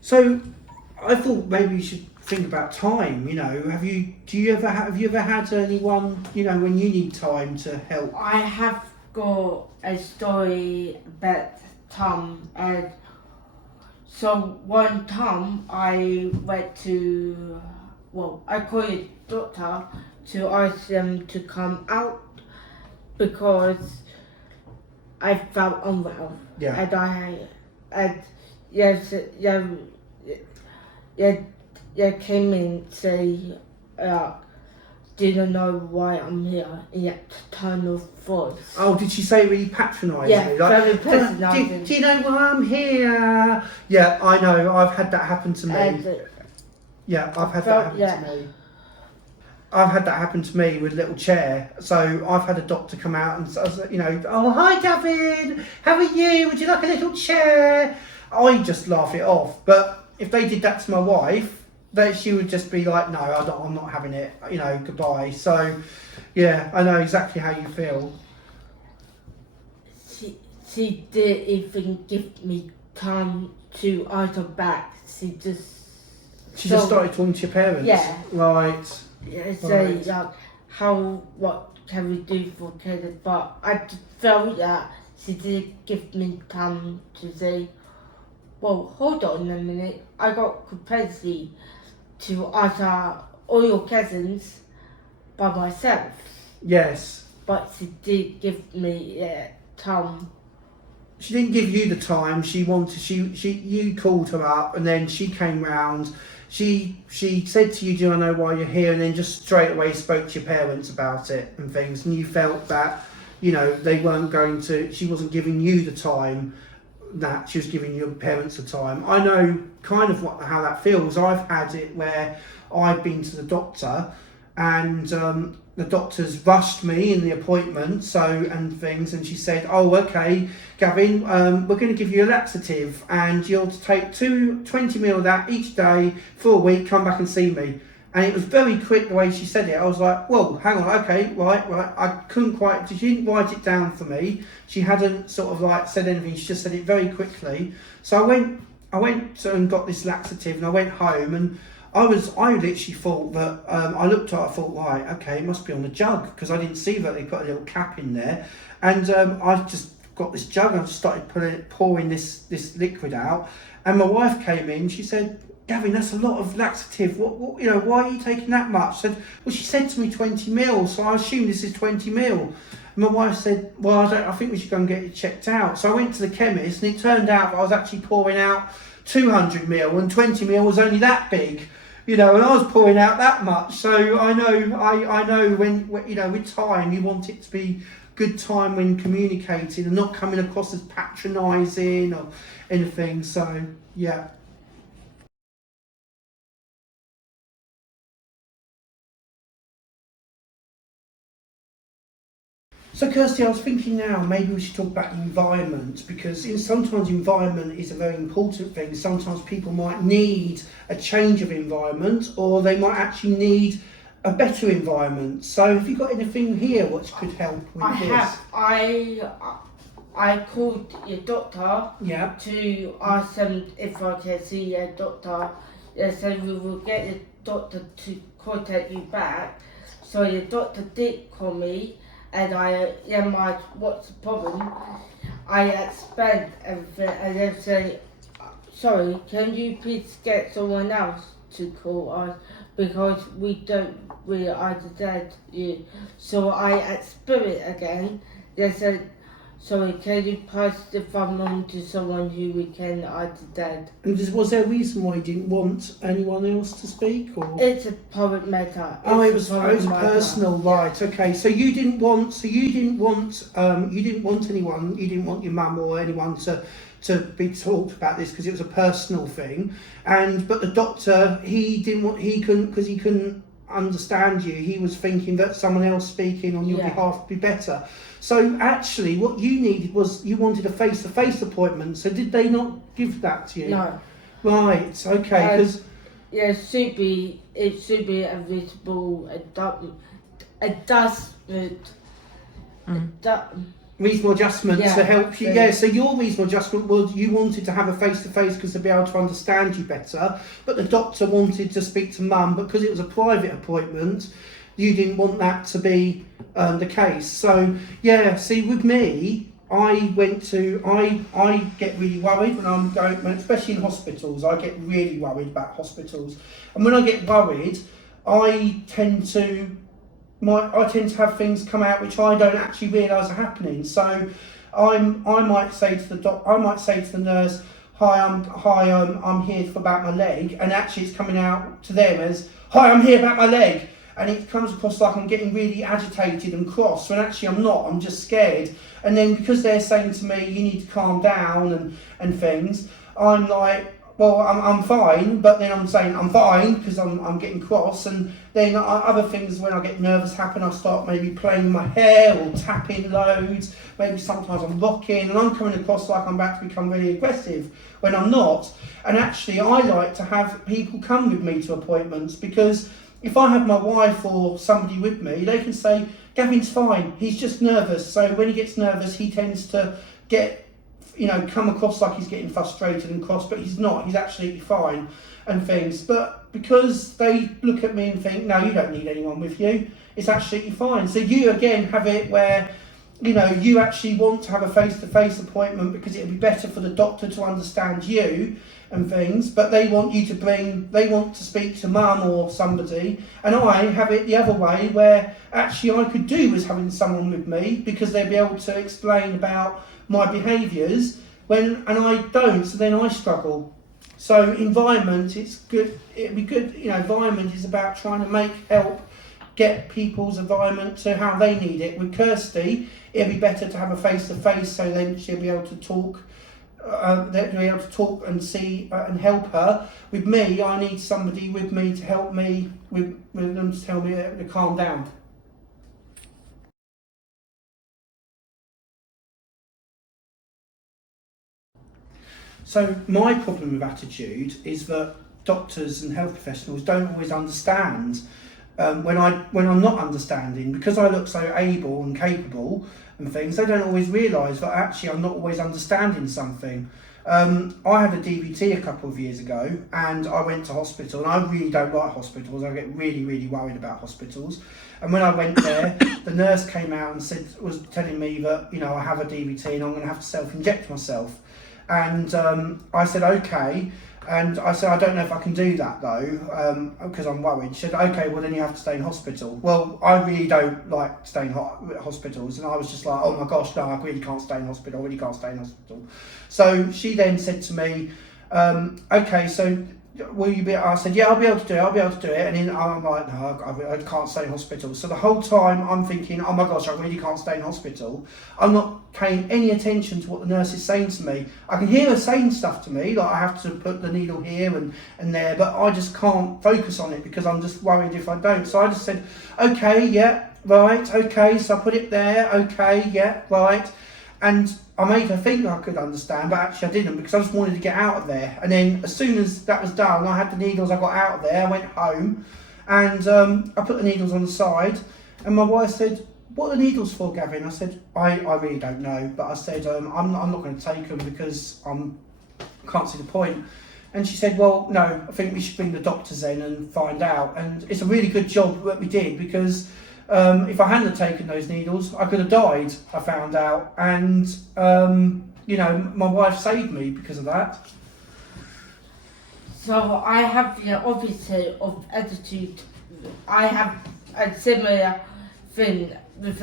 So I thought maybe you should think about time. You know, have you ever had anyone, you know, when you need time to help? I have got a story about Tom, and so one time I went to, I called a doctor to ask them to come out because I felt unwell. Yeah. And yes, came in say, didn't know why I'm here in that tone of voice. Oh, did she say really patronising? Yeah, very patronising. Do you know why I'm here? Yeah, I know. I've had that happen to me. I've had that happen to me. I've had that happen to me with a little chair. So I've had a doctor come out and, you know, oh, hi Gavin, how are you? Would you like a little chair? I just laugh it off. But if they did that to my wife, she would just be like, no, I'm not having it, you know, goodbye. So, yeah, I know exactly how you feel. She didn't even give me time to answer back. She just started talking to your parents? Yeah. Right. Yeah, so what can we do for kids? But I just felt that she did give me time to say, well, hold on a minute, I got capacity to answer all your cousins by myself. Yes. But she did give me time. She didn't give you the time. You called her up, and then she came round. She said to you, do I know why you're here? And then just straight away spoke to your parents about it and things. And you felt that, you know, she wasn't giving you the time that she was giving your parents the time. I know kind of how that feels. I've had it where I've been to the doctor and the doctor's rushed me in the appointment and things, and she said, oh, okay, Gavin, we're going to give you a laxative and you'll take 20 ml of that each day for a week, come back and see me. And it was very quick the way she said it. I was like, whoa, hang on, okay, right. I couldn't quite, she didn't write it down for me. She hadn't sort of like said anything, she just said it very quickly. So I went and got this laxative and I went home and I literally thought that, I looked at it, I thought, right, okay, it must be on the jug, because I didn't see that they put a little cap in there. And I just got this jug and started pouring this liquid out. And my wife came in, she said, Gavin, that's a lot of laxative. What you know, why are you taking that much? She said to me 20 mil, so I assume this is 20 mil. And my wife said, well, I think we should go and get it checked out. So I went to the chemist and it turned out that I was actually pouring out 200 mil and 20 mil was only that big. You know, and I was pouring out that much. So I know when you know, with time, you want it to be good time when communicating and not coming across as patronising or anything. So, yeah. So Kirsty, I was thinking now maybe we should talk about the environment, because sometimes environment is a very important thing. Sometimes people might need a change of environment, or they might actually need a better environment. So have you got anything here which could help with this? I called your doctor to ask them if I can see a doctor. They said we will get the doctor to contact you back. So your doctor did call me. And what's the problem? I explained everything and they said, sorry, can you please get someone else to call us because we don't really understand you. So I explained it again. They said, sorry, can you pass the phone on to someone who we can understand? And was there a reason why you didn't want anyone else to speak? Or? It's a public matter. It was personal, right? Okay, so you didn't want anyone. You didn't want your mum or anyone to be talked about this because it was a personal thing. But the doctor, he couldn't understand you. He was thinking that someone else speaking on your behalf would be better. So actually what you needed was, you wanted a face-to-face appointment. So did they not give that to you? No. Right, okay. Because it should be a visible adjustment. reasonable adjustment Yeah, to help you. so- Yeah, so your reasonable adjustment was you wanted to have a face-to-face because to be able to understand you better, but the doctor wanted to speak to mum, but because it was a private appointment, you didn't want that to be the case. So yeah, see with me, I get really worried when I'm going, especially in hospitals. I get really worried about hospitals, and when I get worried, I tend to have things come out which I don't actually realise are happening. So I might say to the nurse, "Hi, I'm here about my leg," and actually it's coming out to them as, "Hi, I'm here about my leg," and it comes across like I'm getting really agitated and cross, when actually I'm not. I'm just scared. And then because they're saying to me, "You need to calm down," and things, I'm like, well, I'm fine, but then I'm saying I'm fine because I'm getting cross, and then other things when I get nervous happen. I start maybe playing with my hair or tapping loads. Maybe sometimes I'm rocking, and I'm coming across like I'm about to become really aggressive when I'm not. And actually, I like to have people come with me to appointments, because if I have my wife or somebody with me, they can say, "Gavin's fine, he's just nervous." So when he gets nervous, he tends to come across like he's getting frustrated and cross, but he's not, he's absolutely fine and things. But because they look at me and think, "No, you don't need anyone with you, it's absolutely fine." So you again have it where, you actually want to have a face-to-face appointment because it'll be better for the doctor to understand you and things, but they want to speak to mum or somebody, and I have it the other way where actually I could do with having someone with me because they'll be able to explain about my behaviours and I don't, so then I struggle. So environment, it's good. It'd be good. Environment is about trying to help get people's environment to how they need it. With Kirsty, it'd be better to have a face-to-face, so then she'll be able to talk. They'll be able to talk and see and help her. With me, I need somebody with me to help me with them to tell me to calm down. So my problem with attitude is that doctors and health professionals don't always understand when I'm not understanding, because I look so able and capable and things. They don't always realise that actually I'm not always understanding something. I had a DVT a couple of years ago, and I went to hospital, and I really don't like hospitals. I get really, really worried about hospitals. And when I went there, the nurse came out and was telling me that I have a DVT and I'm going to have to self-inject myself. And I said, okay. And I said, I don't know if I can do that though, because I'm worried. She said, okay, well then you have to stay in hospital. Well, I really don't like staying in hospitals. And I was just like, oh my gosh, no, I really can't stay in hospital. I really can't stay in hospital. So she then said to me, okay, so will you be, I said, yeah, I'll be able to do it. And then I'm like, no, I can't stay in hospital. So the whole time I'm thinking, oh my gosh, I really can't stay in hospital. I'm not paying any attention to what the nurse is saying to me. I can hear her saying stuff to me, like I have to put the needle here and there, but I just can't focus on it because I'm just worried if I don't. So I just said, okay, yeah, right, okay. So I put it there, okay, yeah, right. And I made her think I could understand, but actually I didn't, because I just wanted to get out of there. And then as soon as that was done, I had the needles, I got out of there, I went home, and I put the needles on the side, and my wife said, what are the needles for, Gavin? I said, I really don't know, but I said, I'm not going to take them because I can't see the point. And she said, well, no, I think we should bring the doctors in and find out. And it's a really good job that we did, because if I hadn't taken those needles, I could have died, I found out. And, my wife saved me because of that. So I have the opposite of attitude. I have a similar thing with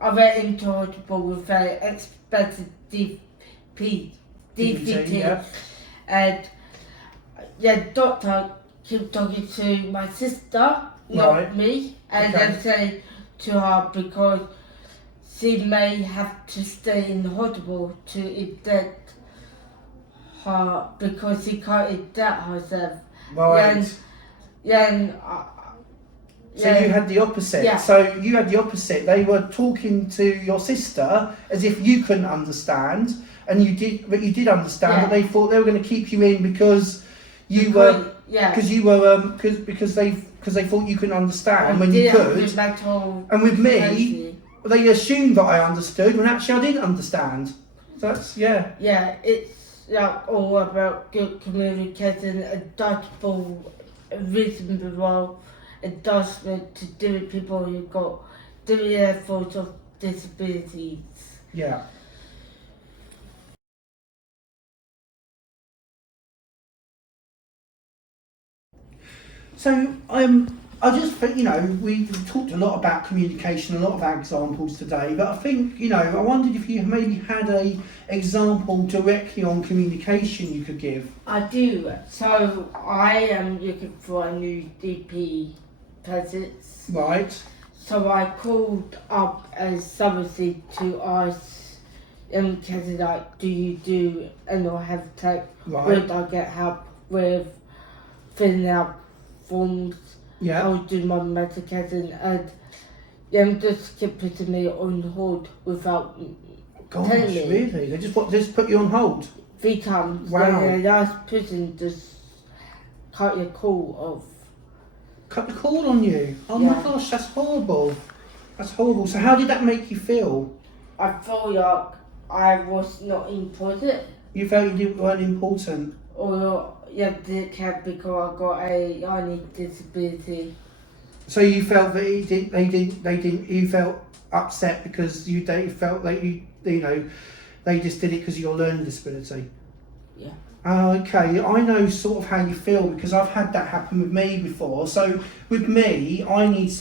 I went into hospital with an expected DVT. Yeah. And the doctor kept talking to my sister, not Right. me, and Okay. then say to her because she may have to stay in the hospital to inject her because she can't inject herself. Right. So you had the opposite. Yeah. So you had the opposite. They were talking to your sister as if you couldn't understand, and you did understand. Yeah. But they thought they were going to keep you in because they thought you couldn't understand when you could. And with me, they assumed that I understood when actually I didn't understand. So that's, yeah. Yeah, it's like all about good communication, adaptable, reasonable adjustment to different people who've got different levels of disabilities. Yeah. So I just think, we've talked a lot about communication, a lot of our examples today, but I think, I wondered if you maybe had a example directly on communication you could give. I do. So I am looking for a new DP presence. Right. So I called up as somebody to ask Katie, like, do you do annual health check? Right. Would I get help with filling out forms? Yeah. I was doing my medication, and them just kept putting me on hold without Gosh, telling me. really? They just put you on hold? 3 times. Wow. And the last person just cut your call off. Cut the call on you? Oh Yeah. my gosh, that's horrible. That's horrible. So how did that make you feel? I felt like I was not important, You felt you weren't important? or didn't care because I got a learning disability. So you felt that you felt upset because they felt like they just did it because of your learning disability? Yeah. Okay, I know sort of how you feel because I've had that happen with me before. So with me, I need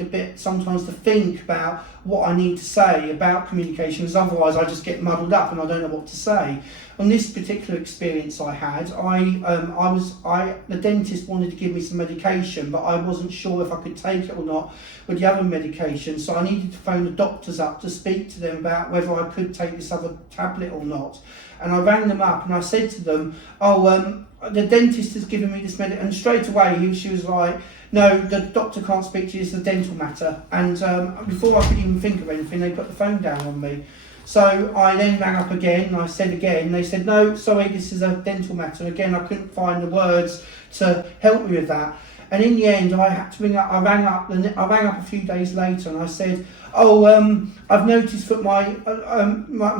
a bit sometimes to think about what I need to say about communication, because otherwise I just get muddled up and I don't know what to say. On this particular experience I had, the dentist wanted to give me some medication, but I wasn't sure if I could take it or not with the other medication, so I needed to phone the doctors up to speak to them about whether I could take this other tablet or not. And I rang them up and I said to them, the dentist has given me this medication, and straight away she was like, no, the doctor can't speak to you, it's a dental matter. And before I could even think of anything, they put the phone down on me. So I then rang up again and I said again, they said, no, sorry, this is a dental matter. And again, I couldn't find the words to help me with that. And in the end, I had to ring up. I rang up a few days later, and I said, I've noticed that my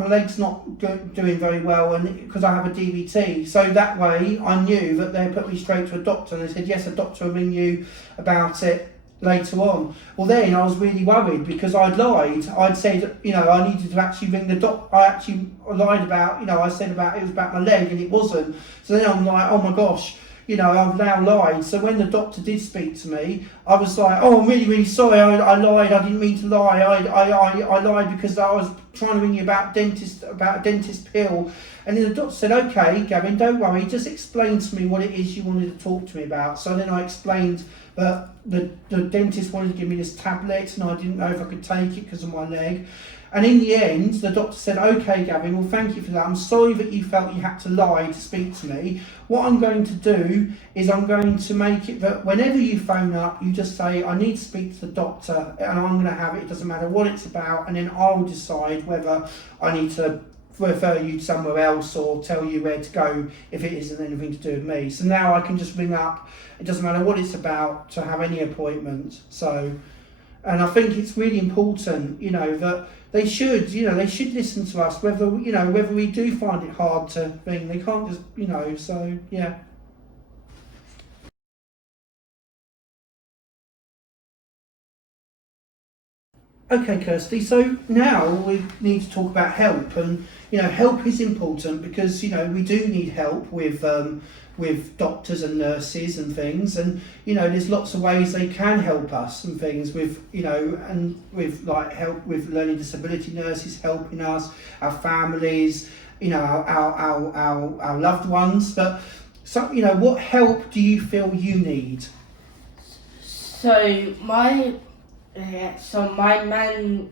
leg's not doing very well, and because I have a DVT. So that way, I knew that they put me straight to a doctor, and they said, yes, a doctor will ring you about it later on. Well, then I was really worried because I'd lied. I'd said, I needed to actually ring the doctor. I actually lied about, I said about it was about my leg, and it wasn't. So then I'm like, oh my gosh. I've now lied. So when the doctor did speak to me, I was like, oh, I'm really, really sorry. I lied. I didn't mean to lie. I lied because I was trying to ring you about a dentist pill. And then the doctor said, okay, Gavin, don't worry. Just explain to me what it is you wanted to talk to me about. So then I explained that the dentist wanted to give me this tablet, and I didn't know if I could take it because of my leg. And in the end, the doctor said, okay, Gavin, well, thank you for that. I'm sorry that you felt you had to lie to speak to me. What I'm going to do is I'm going to make it that whenever you phone up, you just say, I need to speak to the doctor, and I'm going to have it. It doesn't matter what it's about. And then I'll decide whether I need to refer you somewhere else or tell you where to go if it isn't anything to do with me. So now I can just ring up. It doesn't matter what it's about to have any appointment. So, and I think it's really important, that they should listen to us, whether we do find it hard to ring. They can't just, so yeah. Okay, Kirsty, so now we need to talk about help, and help is important because we do need help with doctors and nurses and things, and there's lots of ways they can help us and things with and with like help with learning disability nurses helping us, our families, our loved ones. But so what help do you feel you need? So my main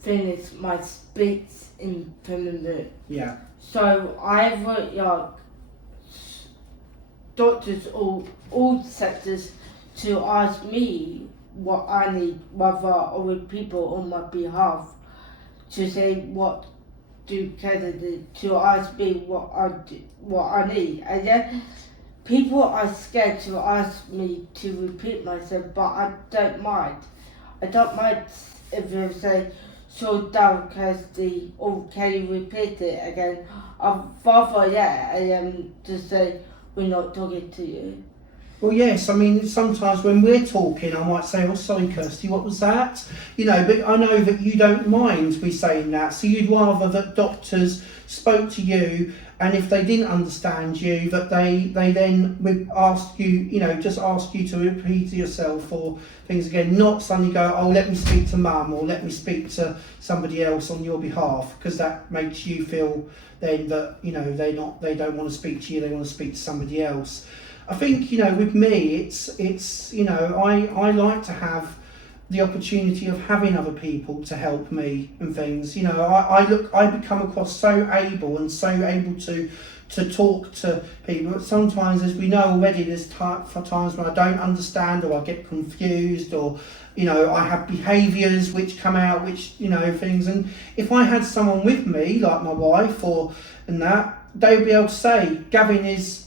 thing is my speech impediment. Yeah. So I work like doctors all sectors to ask me what I need, whether or with people on my behalf, to say what do candidates to ask me what I need, and then people are scared to ask me to repeat myself, but I don't mind. I don't mind if you say, "So down, Kirsty," or "Can you repeat it again?" I'd rather just say, "We're not talking to you." Well, yes, I mean, sometimes when we're talking, I might say, "Oh, sorry, Kirsty, what was that?" You know, but I know that you don't mind me saying that, so you'd rather that doctors spoke to you, and if they didn't understand you, that they then would ask you, you know, just ask you to repeat yourself or things again, not suddenly go, "Oh, let me speak to mum," or "let me speak to somebody else on your behalf," because that makes you feel then that, you know, they don't want to speak to you, they want to speak to somebody else. I think, you know, with me, it's you know, I like to have the opportunity of having other people to help me and things. You know, I become across so able to talk to people. But sometimes, as we know already, there's times when I don't understand, or I get confused, or, you know, I have behaviours which come out, which, you know, things. And if I had someone with me, like my wife and that, they would be able to say, Gavin is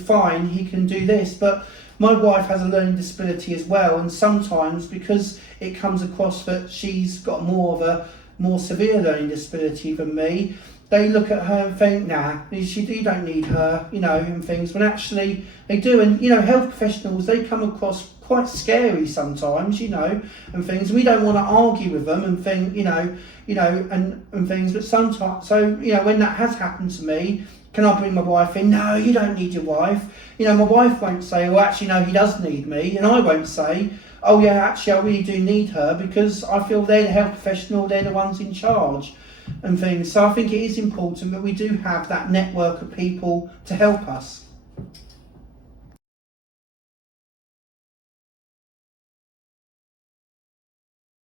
fine, he can do this. But my wife has a learning disability as well, and sometimes, because it comes across that she's got more severe learning disability than me, they look at her and think, "Nah, you don't need her," you know, and things, when actually they do. And, you know, health professionals, they come across quite scary sometimes, you know, and things. We don't want to argue with them and think, you know, and things, but sometimes, so, you know, when that has happened to me, can I bring my wife in? "No, you don't need your wife." You know, my wife won't say, "Well, actually, no, he does need me," and I won't say, "Oh yeah, actually, I really do need her," because I feel they're the health professional, they're the ones in charge and things. So I think it is important that we do have that network of people to help us.